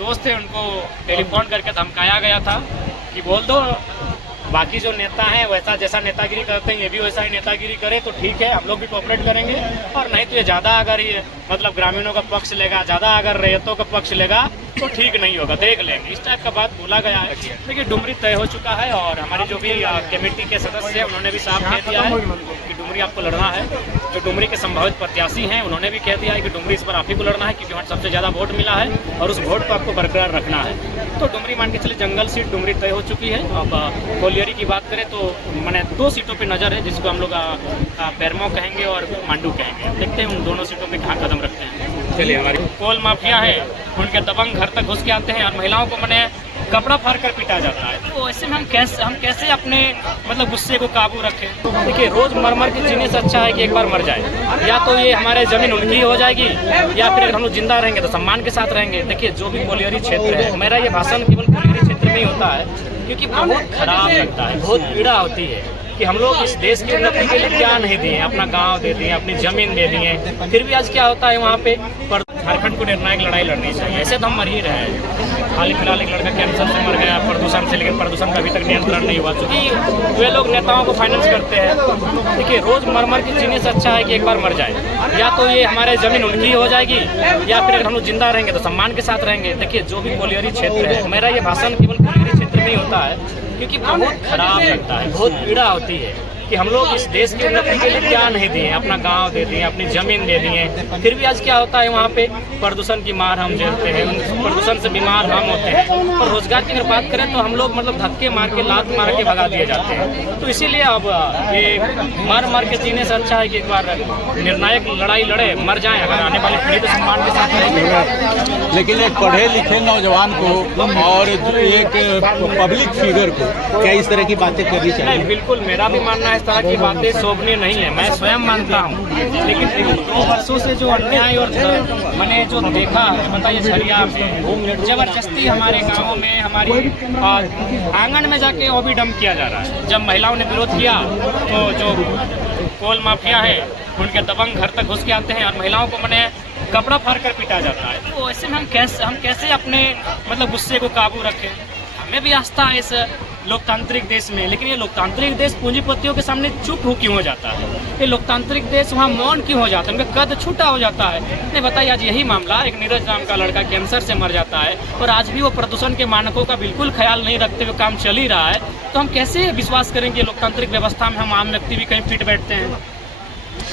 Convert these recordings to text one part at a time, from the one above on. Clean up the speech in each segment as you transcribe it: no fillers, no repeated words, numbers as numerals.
दोस्त थे उनको टेलीफोन करके धमकाया गया था कि बोल दो बाकी जो नेता हैं वैसा जैसा नेतागिरी करते हैं ये भी वैसा ही नेतागिरी करे तो ठीक है, हम लोग भी कोऑपरेट करेंगे। और नहीं तो ये ज़्यादा अगर ये मतलब ग्रामीणों का पक्ष लेगा, ज़्यादा अगर रैयतों का पक्ष लेगा तो ठीक नहीं होगा, देख लेंगे, इस टाइप का बात बोला गया है। देखिए डुमरी तय हो चुका है और हमारी जो भी कमेटी के सदस्य हैं उन्होंने भी साफ कह दिया है कि डुमरी आपको लड़ना है। जो डुमरी के संभावित प्रत्याशी हैं उन्होंने भी कह दिया है कि डुमरी इस पर आप ही को लड़ना है क्योंकि वहाँ सबसे ज़्यादा वोट मिला है और उस वोट को आपको बरकरार रखना है। तो डुमरी मान के चले जंगल सीट डुमरी तय हो चुकी है। अब कोलियरी की बात करें तो मैंने 2 सीटों पे नज़र है जिसको हम लोग पैरमो कहेंगे और मांडू कहेंगे। देखते हैं उन दोनों सीटों पे कहाँ कदम रखते हैं। चलिए हमारी कोल माफिया है उनके दबंग घर तक घुस के आते हैं और महिलाओं को मैंने कपड़ा फाड़ कर पीटा जाता है। तो ऐसे में हम कैसे अपने मतलब गुस्से को काबू रखें। देखिए रोज मर मर के जीने से अच्छा है कि एक बार मर जाए। या तो ये हमारे जमीन उनकी हो जाएगी या फिर अगर हम लोग जिंदा रहेंगे तो सम्मान के साथ रहेंगे। देखिए जो भी कोलियरी क्षेत्र है, मेरा ये भाषण केवल कोलियरी क्षेत्र में ही होता है क्योंकि बहुत खराब लगता है, बहुत पीड़ा होती है कि हम लोग इस देश की उन्नति के लिए क्या नहीं दिए, अपना गांव दे दिए, अपनी जमीन दे दिए, फिर भी आज क्या होता है वहाँ पे झारखंड को निर्णायक लड़ाई लड़नी चाहिए। ऐसे तो हम मर ही रहे हैं। हाल ही फिलहाल एक लड़का कैंसर से मर गया प्रदूषण से, लेकिन प्रदूषण का अभी तक नियंत्रण नहीं हुआ क्योंकि वे लोग नेताओं को फाइनेंस करते हैं। देखिए रोज मर मर के जीने से अच्छा है कि एक बार मर जाए। या तो ये हमारे जमीन उनकी हो जाएगी या फिर अगर हम लोग जिंदा रहेंगे तो सम्मान के साथ रहेंगे। देखिए जो भी कोलियरी क्षेत्र है, मेरा ये भाषण केवल कोलियरी क्षेत्र में ही होता है क्योंकि बहुत खराब लगता है, बहुत पीड़ा होती है कि हम लोग इस देश की उन्नति के लिए क्या नहीं दिए, अपना गांव दे दिए, अपनी जमीन दे दिए, फिर भी आज क्या होता है वहाँ पे प्रदूषण की मार हम झेलते हैं, प्रदूषण से बीमार हम होते हैं। और रोजगार की अगर बात करें तो हम लोग मतलब धक्के मार के लात मार के भगा दिए जाते हैं। तो इसीलिए अब ये मार के जीने से अच्छा है कि एक बार निर्णायक लड़ाई लड़े, मर जाए, अगर आने वाली पीढ़ी तो सम्मान के साथ रहेंगे। लेकिन एक पढ़े लिखे नौजवान को और एक पब्लिक फिगर को क्या इस तरह की बातें करनी चाहिए? नहीं, बिल्कुल मेरा भी मानना है इस तरह की बातें शोभनीय नहीं है, मैं स्वयं मानता हूँ। लेकिन 2 वर्षों से जो अन्याय और मैंने जो देखा बताइए झरिया में जबरदस्ती हमारे गाँव में हमारी आंगन में जाके वो भी डंप किया जा रहा है। जब महिलाओं ने विरोध किया तो जो कोल माफिया है उनके दबंग घर तक घुस के आते हैं और महिलाओं को मैंने कपड़ा फाड़ कर पीटा जाता है। तो ऐसे में हम कैसे अपने मतलब गुस्से को काबू रखें। हमें भी आस्था है इस लोकतांत्रिक देश में, लेकिन ये लोकतांत्रिक देश पूंजीपतियों के सामने चुप हो क्यों हो जाता है? ये लोकतांत्रिक देश वहाँ मौन क्यों हो जाता है, उनका कद छूटा हो जाता है? नहीं बताइए, आज यही मामला एक नीरज नाम का लड़का कैंसर से मर जाता है और आज भी वो प्रदूषण के मानकों का बिल्कुल ख्याल नहीं रखते हुए काम चल ही रहा है। तो हम कैसे विश्वास करेंगे लोकतांत्रिक व्यवस्था में हम आम व्यक्ति भी कहीं फिट बैठते हैं?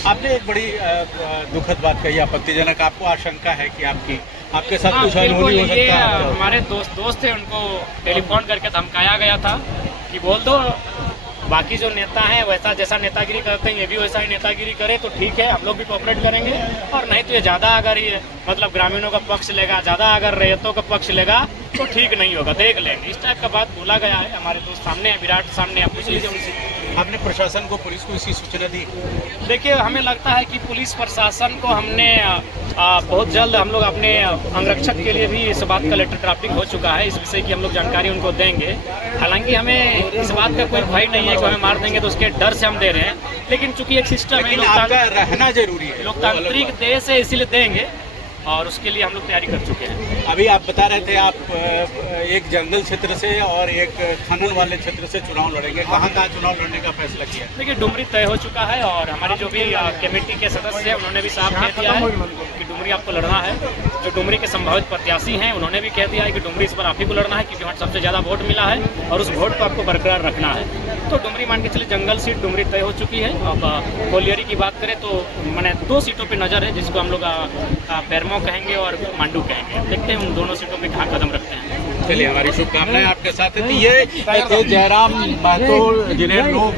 आपने एक बड़ी दुखद बात कही, आपत्तिजनक, आपको आशंका है कि आपके साथ कुछ अनहोनी हो सकता है? हमारे दोस्त थे उनको टेलीफोन करके धमकाया गया था कि बोल दो बाकी जो नेता हैं वैसा जैसा नेतागिरी करते हैं ये भी वैसा ही नेतागिरी करे तो ठीक है, हम लोग भी कोऑपरेट करेंगे। और नहीं तो ये ज़्यादा अगर ये मतलब ग्रामीणों का पक्ष लेगा, ज़्यादा अगर रैयतों का पक्ष लेगा तो ठीक नहीं होगा, देख लेंगे, इस टाइप का बात बोला गया है। हमारे दोस्त सामने है, विराट सामने, आप पूछ लीजिए उनसे। आपने प्रशासन को, पुलिस को इसकी सूचना दी? देखिए हमें लगता है कि पुलिस प्रशासन को हमने बहुत जल्द हम लोग अपने अंगरक्षक के लिए भी इस बात का लेटर ड्राफ्टिंग हो चुका है, इस विषय की हम लोग जानकारी उनको देंगे। हालांकि हमें इस बात का कोई भय नहीं है कि हमें मार देंगे, तो उसके डर से हम दे रहे हैं। लेकिन चूंकि एक सिस्टम है, रहना जरूरी है, लोकतांत्रिक देश है, इसीलिए देंगे और उसके लिए हम लोग तैयारी कर चुके हैं। अभी आप बता रहे थे आप एक जंगल क्षेत्र से और एक खनन वाले क्षेत्र से चुनाव लड़ेंगे, कहाँ चुनाव लड़ने का फैसला किया? देखिए डुमरी तय हो चुका है और हमारी जो भी कमेटी के सदस्य हैं उन्होंने भी साफ कह दिया है कि डुमरी आपको लड़ना है। जो डुमरी के संभावित प्रत्याशी हैं उन्होंने भी कह दिया है कि डुमरी इस बार आप ही को लड़ना है क्योंकि वहाँ सबसे ज़्यादा वोट मिला है और उस वोट को आपको बरकरार रखना है। तो डुमरी मान के चले जंगल सीट डुमरी तय हो चुकी है। अब कोलियरी की बात करें तो मैंने 2 सीटों पे नज़र है जिसको हम लोग पैरमो कहेंगे और मांडू कहेंगे। देखते हैं उन दोनों सीटों पे कहाँ कदम रखते हैं। चलिए हमारी शुभकामनाएं आपके साथ है। ये जयराम महतो जिन्हें लोग